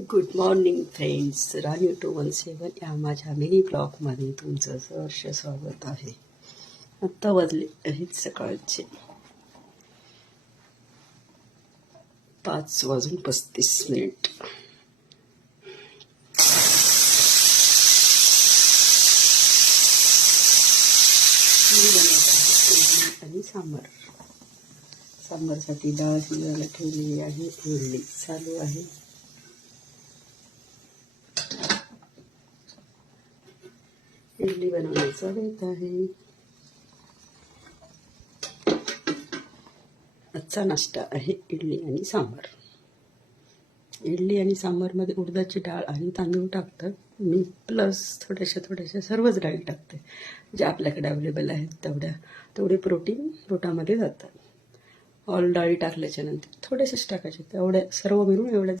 Good morning friends, राणी 217 या माझ्या mini ब्लॉगमध्ये तुमचं सहर्ष स्वागत आहे. आत्ता वाजले आहेत सकाळचे 5:35. मी बनवत आहे इडली आणि सांबारसाठी डाळ शिजायला ठेवलेली आहे. इडली चालू आहे. इडली बनवण्याचा बेत आहे. आजचा नाश्ता आहे इडली आणि सांबार. इडली आणि सांबारमध्ये उडदाची डाळ आणि तांदूळ टाकतात मी, प्लस थोड्याशा सर्वच डाळी टाकते जे आपल्याकडे अवेलेबल आहेत तेवढे प्रोटीन पोटामध्ये जातात. ऑल डाळी टाकल्याच्या नंतर थोडेसेच टाकायचे, तेवढ्या सर्व मिळून एवढ्या